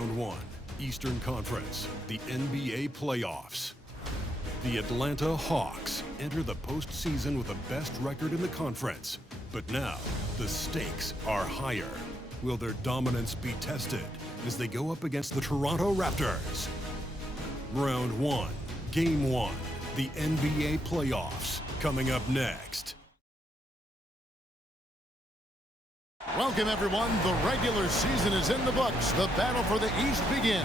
Round 1, Eastern Conference, the NBA playoffs. The Atlanta Hawks enter the postseason with the best record in the conference. But now, the stakes are higher. Will their dominance be tested as they go up against the Toronto Raptors? Round 1, Game 1, the NBA playoffs, coming up next. Welcome, everyone. The regular season is in the books. The battle for the East begins.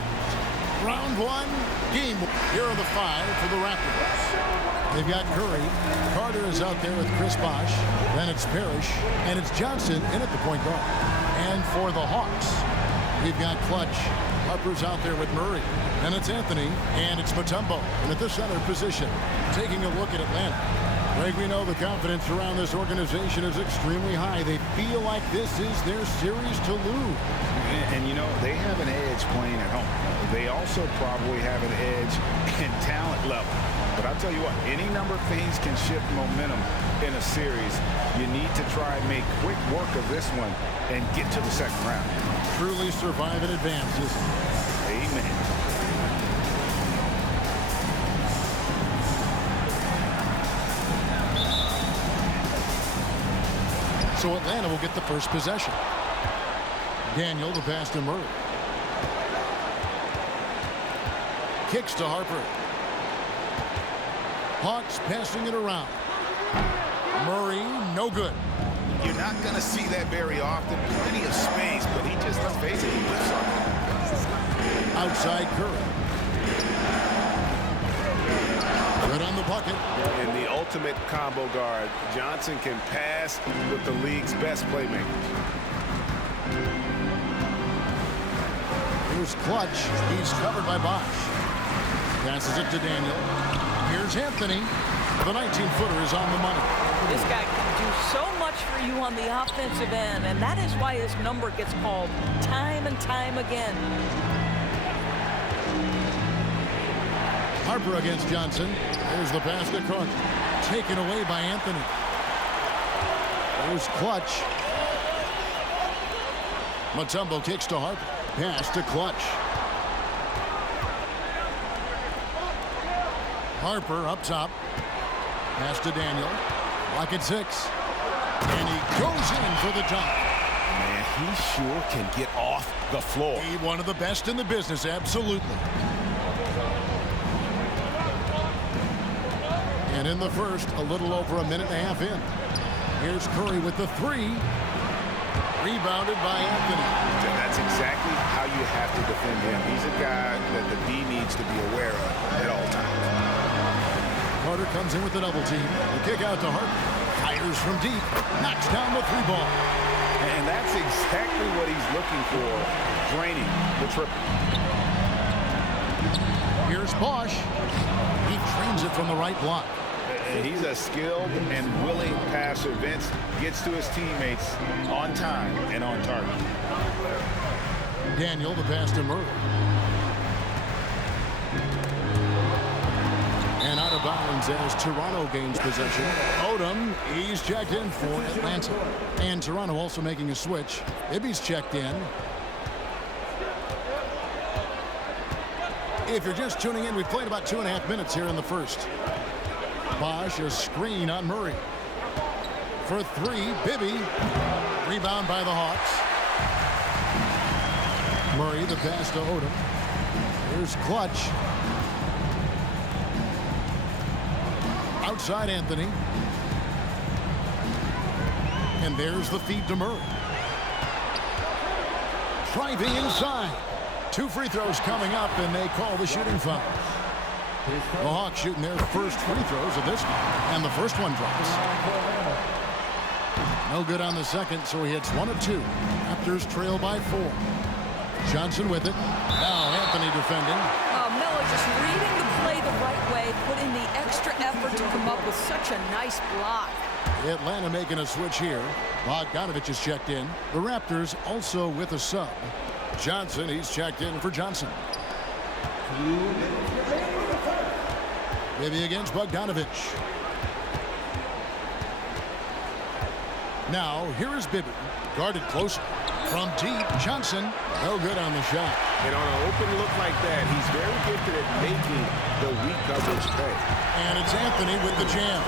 Round 1, Game 1. Here are the 5 for the Raptors. They've got Curry. Carter is out there with Chris Bosh. Then it's Parrish. And it's Johnson in at the point guard. And for the Hawks, we've got Clutch. Harper's out there with Murray. And it's Anthony. And it's Mutombo. And at the center position, taking a look at Atlanta. Greg, we know the confidence around this organization is extremely high. They feel like this is their series to lose. And you know, they have an edge playing at home. They also probably have an edge in talent level. But I'll tell you what, any number of things can shift momentum in a series. You need to try and make quick work of this one and get to the second round. Truly survive and advance, isn't it? Amen. So Atlanta will get the first possession. Daniel, the pass to Murray. Kicks to Harper. Hawks passing it around. Murray, no good. You're not going to see that very often. Plenty of space, but he just, let's face it, he lifts on it. Outside Curry. Good on the bucket. In the ultimate combo guard, Johnson can pass with the league's best playmakers. Here's Clutch. He's covered by Bosh. Passes it to Daniel. Here's Anthony. The 19-footer is on the money. This guy can do so much for you on the offensive end, and that is why his number gets called time and time again. Harper against Johnson. There's the pass to Carter. Taken away by Anthony. There's Clutch. Mutombo kicks to Harper. Pass to Clutch. Harper up top. Pass to Daniel. Lock at 6. And he goes in for the dunk. Man, he sure can get off the floor. He's one of the best in the business, absolutely. And in the first, a little over a minute and a half in. Here's Curry with the 3. Rebounded by Anthony. That's exactly how you have to defend him. He's a guy that the D needs to be aware of at all times. Carter comes in with the double team. The kick out to Harper. Fires from deep. Knocks down the 3 ball. And that's exactly what he's looking for. Draining the triple. Here's Bosh. He trains it from the right block. He's a skilled and willing passer. Vince gets to his teammates on time and on target. Daniel, the pass to Murray. And out of bounds as Toronto gains possession. Odom, he's checked in for Atlanta. And Toronto also making a switch. Ibby's checked in. If you're just tuning in, we've played about 2.5 minutes here in the first. Bosh, a screen on Murray. For 3, Bibby. Rebound by the Hawks. Murray, the pass to Odom. Here's Clutch. Outside Anthony. And there's the feed to Murray. Driving inside. 2 free throws coming up, and they call the shooting foul. The Hawks shooting their first free throws of this one, and the first one drops. No good on the second, so he hits 1 of 2. Raptors trail by 4. Johnson with it. Now Anthony defending. Miller just reading the play the right way, putting the extra effort to come up with such a nice block. Atlanta making a switch here. Bogdanovich is checked in. The Raptors also with a sub. Johnson, he's checked in for Johnson. Maybe against Bogdanovich. Now, here is Bibby. Guarded closer. From deep, Johnson, no good on the shot. And on an open look like that, he's very gifted at making the weak coverage pay. And it's Anthony with the jam.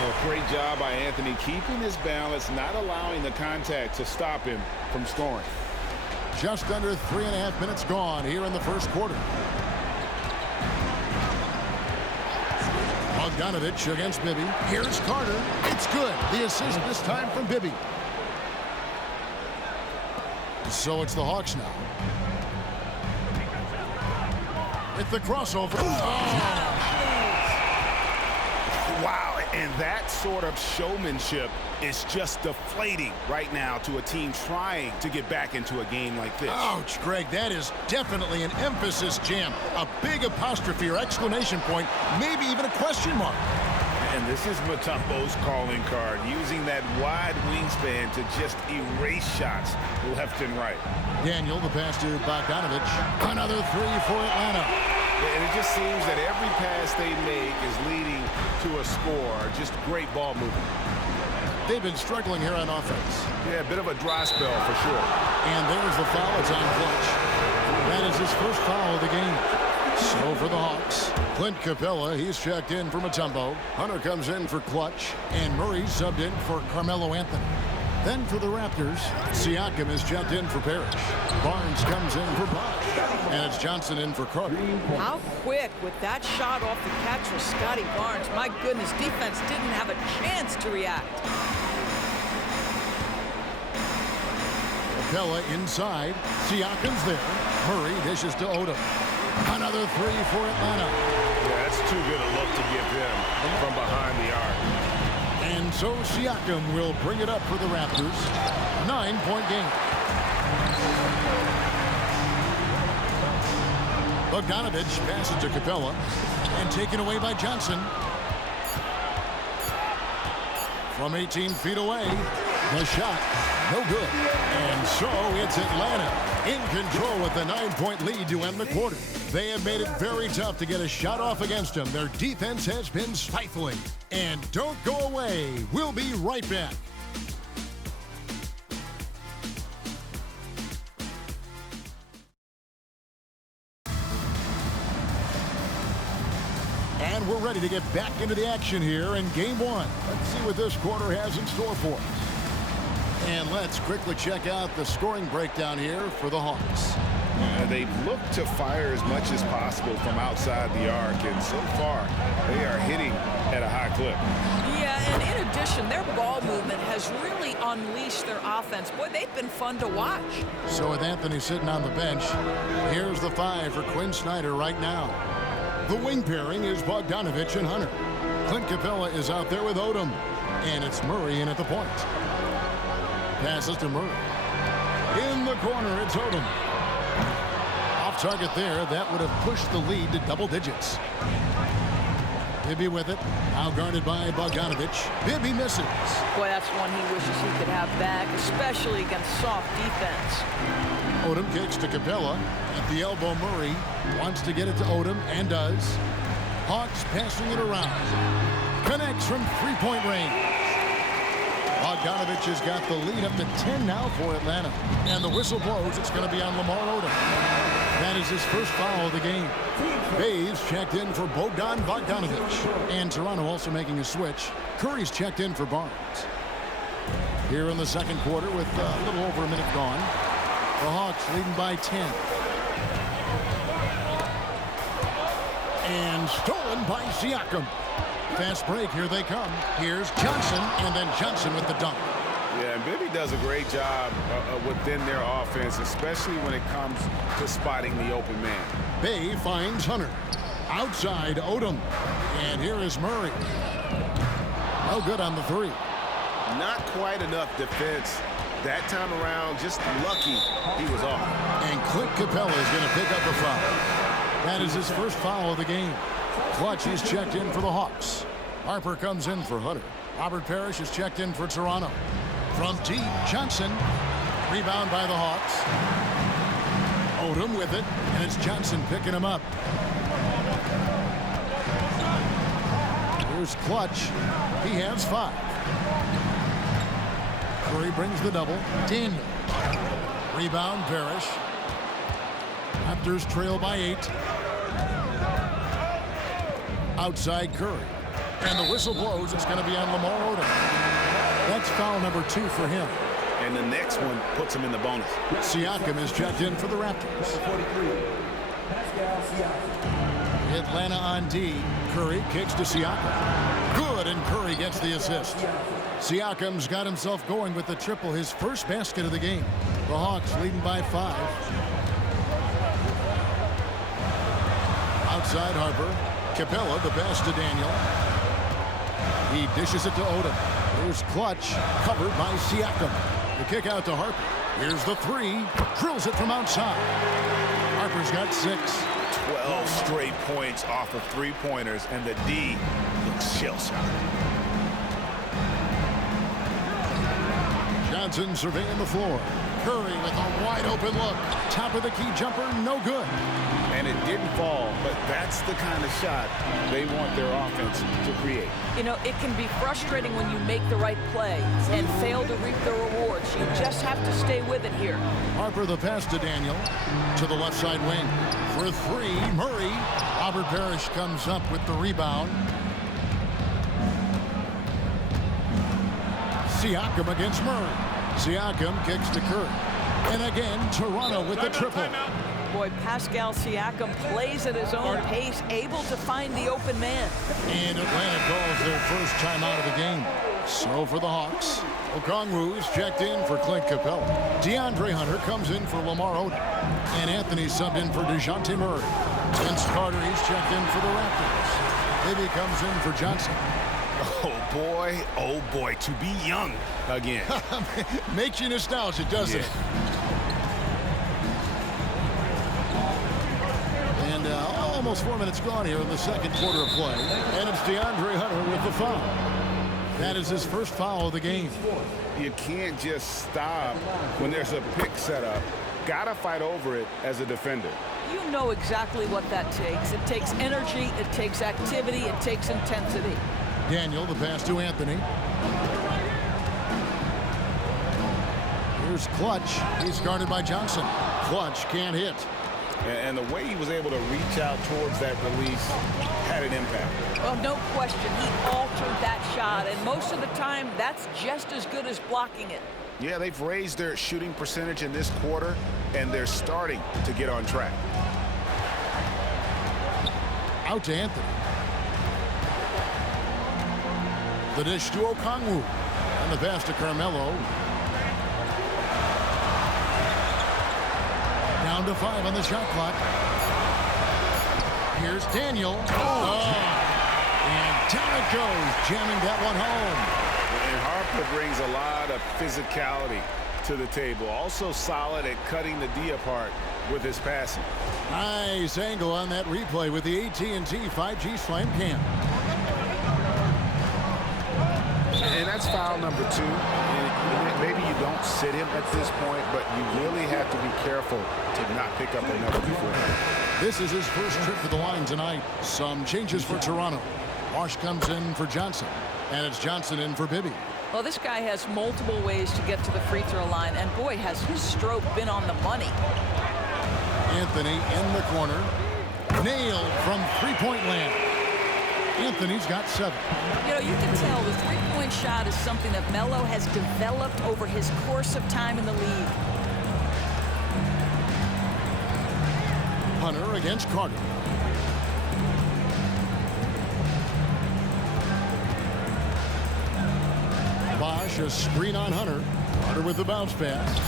Well, great job by Anthony, keeping his balance, not allowing the contact to stop him from scoring. Just under 3.5 minutes gone here in the first quarter. Bogdanovich against Bibby. Here's Carter. It's good. The assist this time from Bibby. So it's the Hawks now. It's the crossover. Oh. Wow, and that sort of showmanship is just deflating right now to a team trying to get back into a game like this. Ouch, Greg, that is definitely an emphasis jam. A big apostrophe or exclamation point, maybe even a question mark. And this is Mutombo's calling card, using that wide wingspan to just erase shots left and right. Daniel, the pass to Bogdanovich. Another three for Atlanta. And it just seems that every pass they make is leading to a score. Just great ball movement. They've been struggling here on offense. Yeah, a bit of a dry spell for sure. And there's the foul. It's on Clutch. That is his first foul of the game. So for the Hawks, Clint Capella, he's checked in for Mutombo. Hunter comes in for Clutch. And Murray subbed in for Carmelo Anthony. Then for the Raptors, Siakam is checked in for Parrish. Barnes comes in for Bosch. And it's Johnson in for Carter. How quick with that shot off the catch for Scotty Barnes. My goodness, defense didn't have a chance to react. Capella inside. Siakam's there. Murray dishes to Odom. Another three for Atlanta. Yeah, that's too good a look to give them from behind the arc. And so Siakam will bring it up for the Raptors. 9-point game. Bogdanovich passes to Capella and taken away by Johnson. From 18 feet away, the shot, no good. And so it's Atlanta in control with the 9-point lead to end the quarter. They have made it very tough to get a shot off against them. Their defense has been stifling. And don't go away. We'll be right back. And we're ready to get back into the action here in game one. Let's see what this quarter has in store for us. And let's quickly check out the scoring breakdown here for the Hawks. They've looked to fire as much as possible from outside the arc, and so far they are hitting at a high clip. Yeah, and in addition, their ball movement has really unleashed their offense. Boy, they've been fun to watch. So with Anthony sitting on the bench, here's the five for Quinn Snyder right now. The wing pairing is Bogdanovich and Hunter. Clint Capella is out there with Odom, and it's Murray in at the point. Passes to Murray. In the corner, it's Odom. Off target there. That would have pushed the lead to double digits. Bibby with it. Now guarded by Bogdanovich. Bibby misses. Boy, that's one he wishes he could have back, especially against soft defense. Odom kicks to Capella. At the elbow, Murray wants to get it to Odom, and does. Hawks passing it around. Connects from three-point range. Bogdanovich has got the lead up to 10 now for Atlanta. And the whistle blows. It's going to be on Lamar Odom. That is his first foul of the game. Bays checked in for Bogdanovich. And Toronto also making a switch. Curry's checked in for Barnes. Here in the second quarter with a little over a minute gone. The Hawks leading by 10. And stolen by Siakam. Fast break, here they come. Here's Johnson, and then Johnson with the dunk. Yeah, and Bibby does a great job within their offense, especially when it comes to spotting the open man. Bay finds Hunter. Outside, Odom. And here is Murray. No good on the three. Not quite enough defense that time around. Just lucky he was off. And Clint Capella is going to pick up a foul. That is his first foul of the game. Clutch is checked in for the Hawks. Harper comes in for Hunter. Robert Parrish is checked in for Toronto. From deep, Johnson. Rebound by the Hawks. Odom with it, and it's Johnson picking him up. Here's Clutch. He has 5. Curry brings the double. Daniel Rebound, Parrish. Raptors trail by 8. Outside Curry. And the whistle blows. It's going to be on Lamar Odom. That's foul number 2 for him. And the next one puts him in the bonus. Siakam is checked in for the Raptors. Atlanta on D. Curry kicks to Siakam. Good, and Curry gets the assist. Siakam's got himself going with the triple, his first basket of the game. The Hawks leading by 5. Outside Harper. Capella, the pass to Daniel. He dishes it to Odom. Here's Clutch, covered by Siakam. The kick out to Harper. Here's the 3. Drills it from outside. Harper's got 6. 12 straight points off of 3-pointers, and the D looks shell-shocked. Johnson surveying the floor. Curry with a wide-open look. Top of the key jumper, no good. And it didn't fall, but that's the kind of shot they want their offense to create. You know, it can be frustrating when you make the right play and fail to reap the rewards. You just have to stay with it here. Harper the pass to Daniel. To the left side wing. For 3, Murray. Robert Parrish comes up with the rebound. Siakam against Murray. Siakam kicks to Curry. And again, Toronto with the triple. Boy, Pascal Siakam plays at his own pace, able to find the open man. And Atlanta calls their first timeout of the game. So for the Hawks, Okongwu is checked in for Clint Capella. DeAndre Hunter comes in for Lamar Odom. And Anthony subbed in for DeJounte Murray. Vince Carter, he's checked in for the Raptors. Bibby comes in for Johnson. Oh boy, to be young again. Makes you nostalgic, doesn't it? And almost 4 minutes gone here in the second quarter of play. And it's DeAndre Hunter with the foul. That is his first foul of the game. You can't just stop when there's a pick set up. Gotta fight over it as a defender. You know exactly what that takes. It takes energy, it takes activity, it takes intensity. Daniel, the pass to Anthony. Here's Clutch. He's guarded by Johnson. Clutch can't hit. And the way he was able to reach out towards that release had an impact. Well, no question. He altered that shot, and most of the time, that's just as good as blocking it. Yeah, they've raised their shooting percentage in this quarter, and they're starting to get on track. Out to Anthony. The dish to Okongwu. And the pass to Carmelo. Down to 5 on the shot clock. Here's Daniel. And down it goes, jamming that one home. And Harper brings a lot of physicality to the table. Also solid at cutting the D apart with his passing. Nice angle on that replay with the AT&T 5G Slam Cam. And that's foul number 2. And maybe you don't sit him at this point, but you really have to be careful to not pick up another before. This is his first trip to the line tonight. Some changes for Toronto. Marsh comes in for Johnson. And it's Johnson in for Bibby. Well, this guy has multiple ways to get to the free throw line, and boy, has his stroke been on the money. Anthony in the corner. Nailed from three-point land. Anthony's got 7. You know, you can tell the three-point shot is something that Melo has developed over his course of time in the league. Hunter against Carter. Bosch, a screen on Hunter. Hunter with the bounce pass.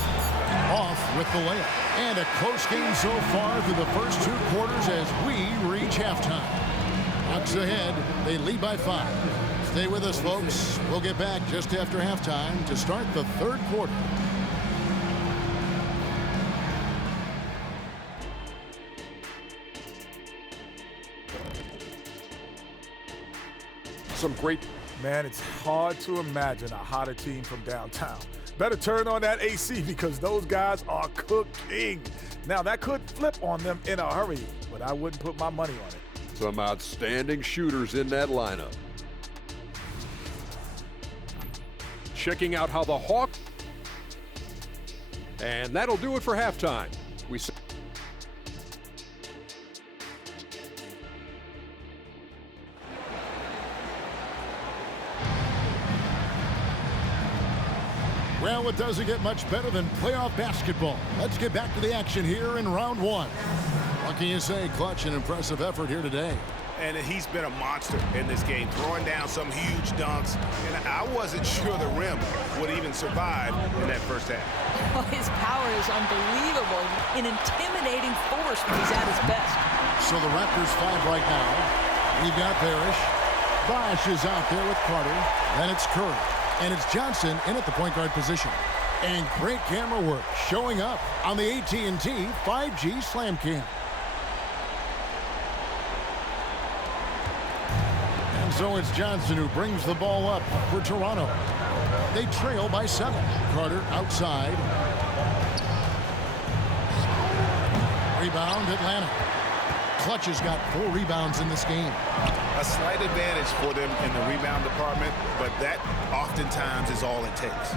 Off with the layup. And a close game so far through the first 2 quarters as we reach halftime. Hawks ahead. They lead by 5. Stay with us, folks. We'll get back just after halftime to start the third quarter. Some great, man, it's hard to imagine a hotter team from downtown. Better turn on that AC because those guys are cooking. Now, that could flip on them in a hurry, but I wouldn't put my money on it. Some outstanding shooters in that lineup. Checking out how the Hawks And that'll do it for halftime. Well, it doesn't get much better than playoff basketball. Let's get back to the action here in round one. What can you say? Clutch and impressive effort here today. And he's been a monster in this game, throwing down some huge dunks. And I wasn't sure the rim would even survive in that first half. Oh, his power is unbelievable. An intimidating force when he's at his best. So the Raptors 5 right now. We've got Parrish. Bosh is out there with Carter. Then it's Curry. And it's Johnson in at the point guard position. And great camera work showing up on the AT&T 5G Slam Cam. And so it's Johnson who brings the ball up for Toronto. They trail by 7. Carter outside. Rebound Atlanta. Clutch has got 4 rebounds in this game. A slight advantage for them in the rebound department, but that oftentimes is all it takes.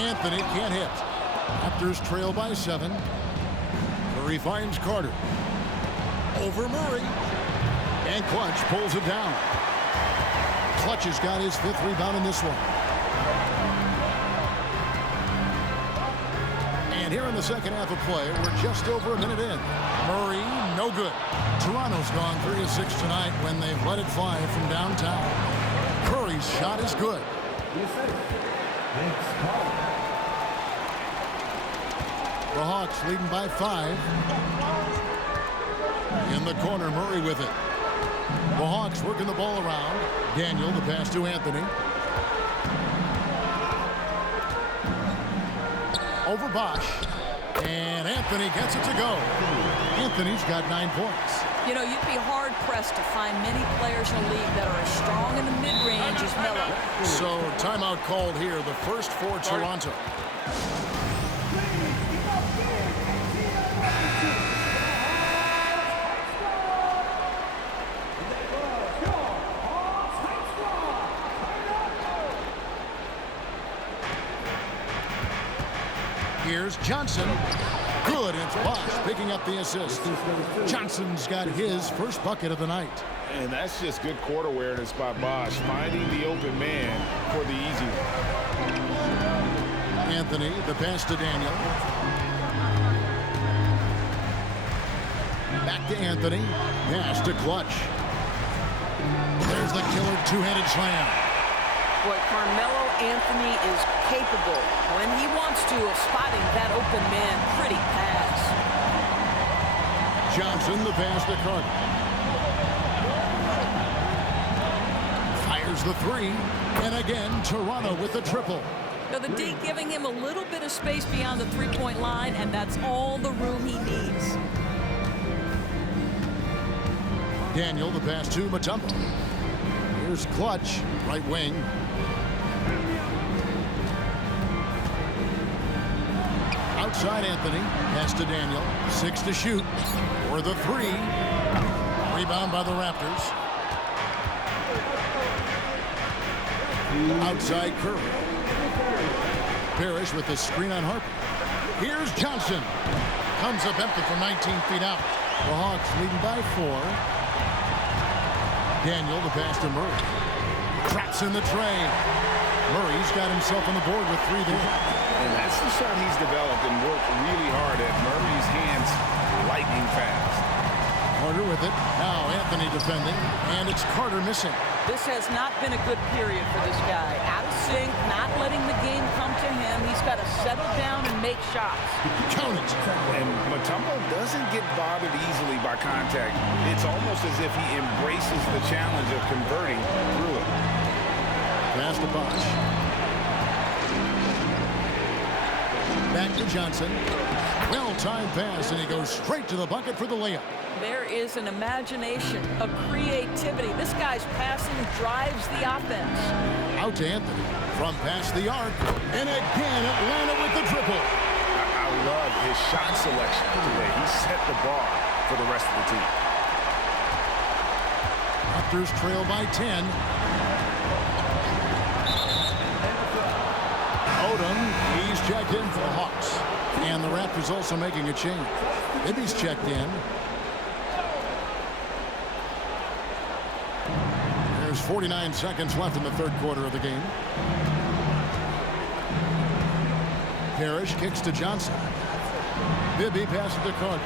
Anthony can't hit. Raptors trail by 7. Curry finds Carter. Over Murray. And Clutch pulls it down. Clutch has got his 5th rebound in this one. And here in the second half of play, we're just over a minute in. Murray, no good. Toronto's gone 3 of 6 tonight when they've let it fly from downtown. Curry's shot is good. The Hawks leading by 5. In the corner, Murray with it. The Hawks working the ball around. Daniel, the pass to Anthony. Over Bosh. And Anthony gets it to go. Anthony's got 9 points. You know, you'd be hard-pressed to find many players in the league that are as strong in the mid-range as Melo. So, timeout called here, the first for Toronto. Here's Johnson. Good. It's Bosh picking up the assist. Johnson's got his first bucket of the night. And that's just good court awareness by Bosh, finding the open man for the easy one. Anthony, the pass to Daniel. Back to Anthony. Pass to Clutch. There's the killer two-handed slam. Boy, Carmelo Anthony is capable, when he wants to, of spotting that open man pretty pass. Johnson, the pass to Carter. Fires the 3. And again, Toronto with the triple. Now, the D giving him a little bit of space beyond the three-point line, and that's all the room he needs. Daniel, the pass to Mutombo. Here's Clutch, right wing. Outside Anthony, pass to Daniel. 6 to shoot. For the 3. Rebound by the Raptors. Outside Curry. Parrish with the screen on Harper. Here's Johnson. Comes up empty from 19 feet out. The Hawks leading by 4. Daniel, the pass to Murray. Traps in the tray. Murray's got himself on the board with 3 there. And that's the shot he's developed and worked really hard at. Murray's hands lightning fast. Carter with it. Now Anthony defending. And it's Carter missing. This has not been a good period for this guy. Out of sync, not letting the game come to him. He's got to settle down and make shots. Count it. And Mutombo doesn't get bothered easily by contact. It's almost as if he embraces the challenge of converting through it. Pass to Bosh. Back to Johnson. Well-timed pass, and he goes straight to the bucket for the layup. There is an imagination, a creativity. This guy's passing drives the offense. Out to Anthony from past the arc. And again, Atlanta with the triple. I love his shot selection today. He set the bar for the rest of the team. Raptors trail by 10. Odom, he's checked in for the Hawks. And the Raptors also making a change. Bibby's checked in. There's 49 seconds left in the third quarter of the game. Parrish kicks to Johnson. Bibby passes to Carter.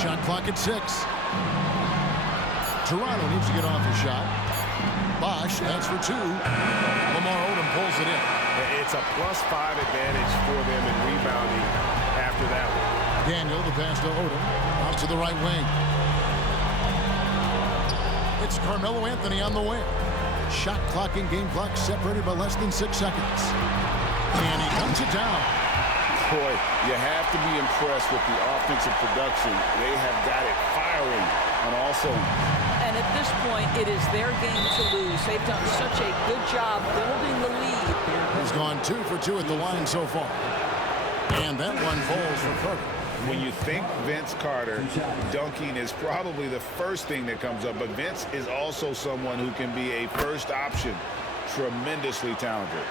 Shot clock at 6. Toronto needs to get off the shot. Bosch, that's for 2. Lamar Odom pulls it in. It's a +5 advantage for them in rebounding after that one. Daniel, the pass to Odom. Out to the right wing. It's Carmelo Anthony on the wing. Shot clock and game clock separated by less than 6 seconds. And he comes it down. Boy, you have to be impressed with the offensive production. They have got it firing on all cylinders. And at this point, it is their game to lose. They've done such a good job building the lead. He's gone 2 for 2 at the line so far. And that one falls for Carter. When you think Vince Carter, dunking is probably the first thing that comes up. But Vince is also someone who can be a first option. Tremendously talented.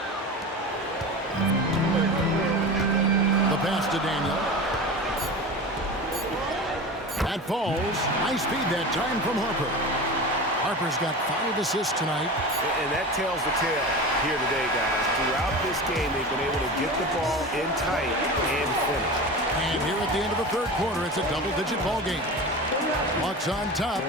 The pass to Daniel. That falls. High speed that time from Harper. Harper's got 5 assists tonight. And that tells the tale here today, guys. Throughout this game, they've been able to get the ball in tight and finish. And here at the end of the third quarter, it's a double-digit ball game. Bucks on top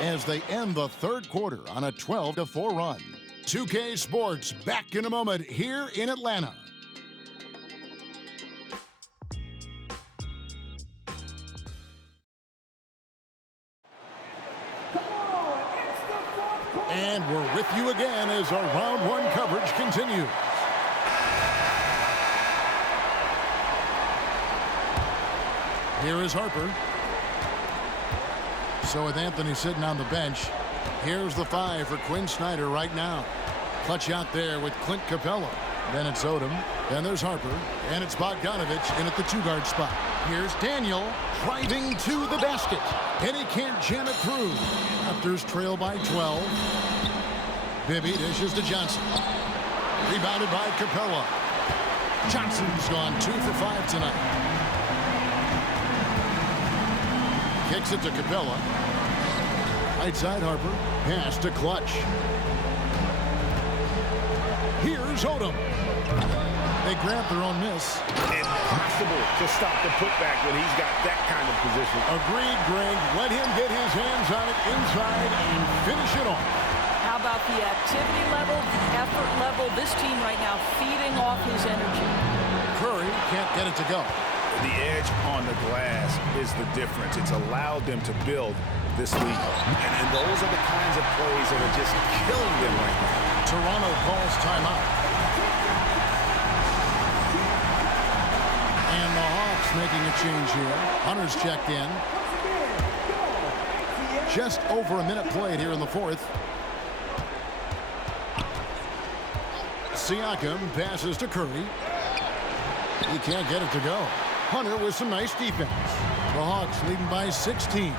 as they end the third quarter on a 12-4 run. 2K Sports back in a moment here in Atlanta. And we're with you again as our round 1 coverage continues. Here is Harper. So with Anthony sitting on the bench, here's the 5 for Quinn Snyder right now. Clutch out there with Clint Capella. Then it's Odom. Then there's Harper. And it's Bogdanovich in at the 2-guard spot. Here's Daniel driving to the basket. And he can't jam it through. Raptors trail by 12. Bibby dishes to Johnson. Rebounded by Capella. Johnson's gone 2 for 5 tonight. Kicks it to Capella. Right side Harper. Pass to Clutch. Here's Odom. They grab their own miss. Impossible to stop the putback when he's got that kind of position. Agreed, Greg. Let him get his hands on it inside and finish it off. How about the activity level, the effort level? This team right now feeding off his energy. Curry can't get it to go. The edge on the glass is the difference. It's allowed them to build this lead. And those are the kinds of plays that are just killing them right now. Toronto calls timeout. And the Hawks making a change here. Hunter's checked in. Just over a minute played here in the fourth. Siakam passes to Curry. He can't get it to go. Hunter with some nice defense. The Hawks leading by 16.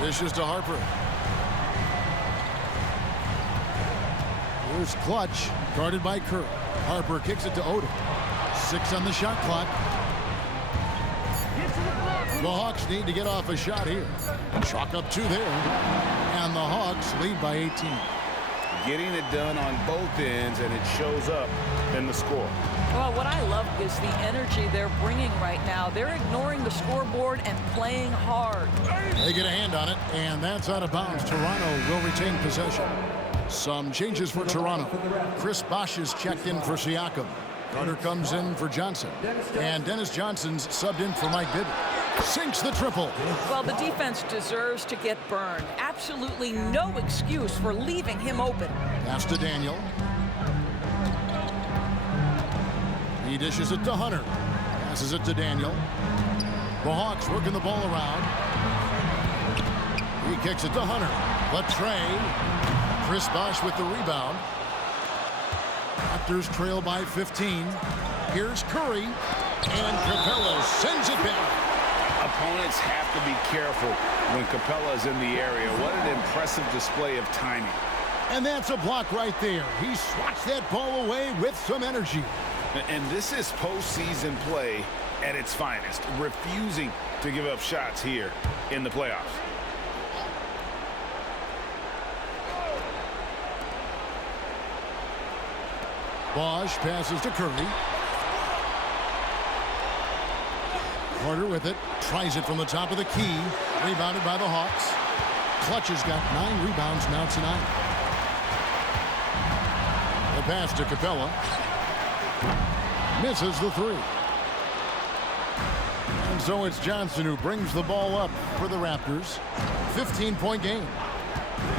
Dishes to Harper. Here's Clutch, guarded by Curry. Harper kicks it to Odom. 6 on the shot clock. The Hawks need to get off a shot here. Chalk up 2 there. And the Hawks lead by 18. Getting it done on both ends, and it shows up in the score. Well, what I love is the energy they're bringing right now. They're ignoring the scoreboard and playing hard. They get a hand on it, and that's out of bounds. Toronto will retain possession. Some changes for Toronto. Chris Bosh is checked in for Siakam. Carter comes in for Johnson. And Dennis Johnson's subbed in for Mike Bibby. Sinks the triple. Well, the defense deserves to get burned. Absolutely no excuse for leaving him open. Pass to Daniel. He dishes it to Hunter. Passes it to Daniel. The Hawks working the ball around. He kicks it to Hunter. But Trey. Chris Bosh with the rebound. Raptors trail by 15. Here's Curry. And Capella sends it back. Opponents have to be careful when Capella is in the area. What an impressive display of timing. And that's a block right there. He swats that ball away with some energy. And this is postseason play at its finest, refusing to give up shots here in the playoffs. Bosch passes to Curry. Carter with it, tries it from the top of the key, rebounded by the Hawks. Clutch has got 9 rebounds now tonight. The pass to Capella. Misses the 3. And so it's Johnson who brings the ball up for the Raptors. 15-point game.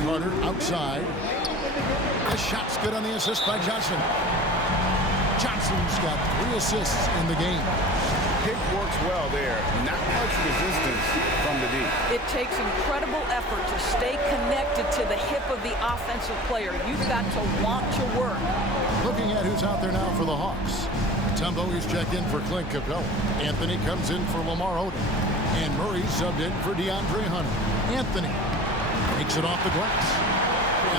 Carter outside. The shot's good on the assist by Johnson. Johnson's got 3 assists in the game. Pick works well there. Not much resistance from the D. It takes incredible effort to stay connected to the hip of the offensive player. You've got to want to work. Looking at who's out there now for the Hawks. Tumbo is checked in for Clint Capella. Anthony comes in for Lamar Odom. And Murray subbed in for DeAndre Hunter. Anthony takes it off the glass.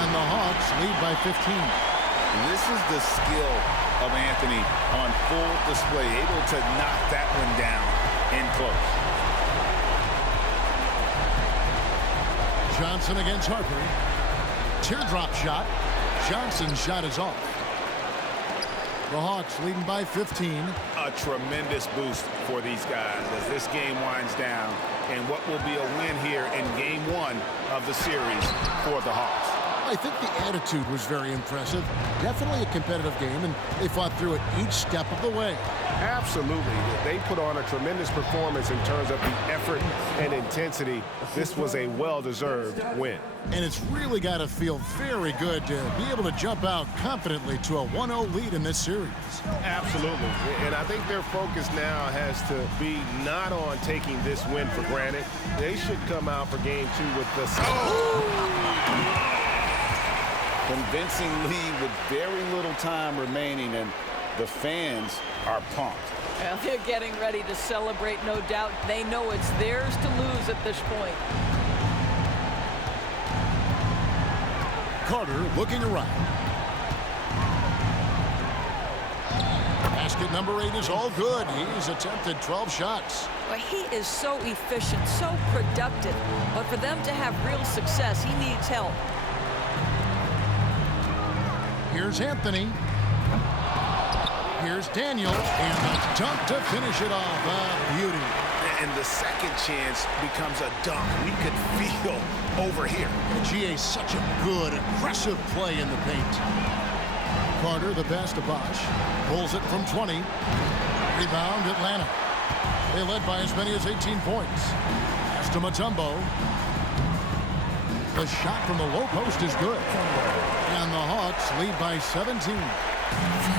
And the Hawks lead by 15. This is the skill of Anthony on full display, able to knock that one down in close. Johnson against Harper. Teardrop shot. Johnson's shot is off. The Hawks leading by 15. A tremendous boost for these guys as this game winds down, and what will be a win here in game 1 of the series for the Hawks. I think the attitude was very impressive. Definitely a competitive game, and they fought through it each step of the way. Absolutely. They put on a tremendous performance in terms of the effort and intensity. This was a well-deserved win. And it's really got to feel very good to be able to jump out confidently to a 1-0 lead in this series. Absolutely. And I think their focus now has to be not on taking this win for granted. They should come out for game 2 with the... Convincing lead with very little time remaining, and the fans are pumped. Well, they're getting ready to celebrate, no doubt. They know it's theirs to lose at this point. Carter looking around. Basket number 8 is all good. He's attempted 12 shots. Well, he is so efficient, so productive. But for them to have real success, he needs help. Here's Anthony. Here's Daniel. And a dunk to finish it off. A beauty. And the second chance becomes a dunk. We could feel over here. GA's such a good, aggressive play in the paint. Carter, the pass to Bosch. Pulls it from 20. Rebound, Atlanta. They led by as many as 18 points. Pass to Mutombo. The shot from the low post is good. And the Hawks lead by 17.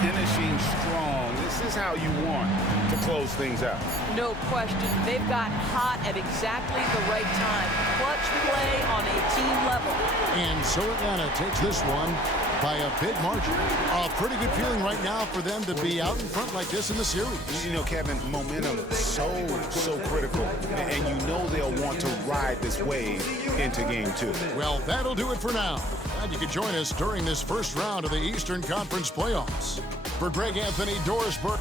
Finishing strong. This is how you want to close things out. No question. They've got hot at exactly the right time. Clutch play on a team level. And so Atlanta takes this one by a big margin. A pretty good feeling right now for them to be out in front like this in the series. You know, Kevin, momentum so critical. And you know they'll want to ride this wave into game 2. Well, that'll do it for now. Glad you could join us during this first round of the Eastern Conference playoffs. For Greg Anthony, Doris Burke,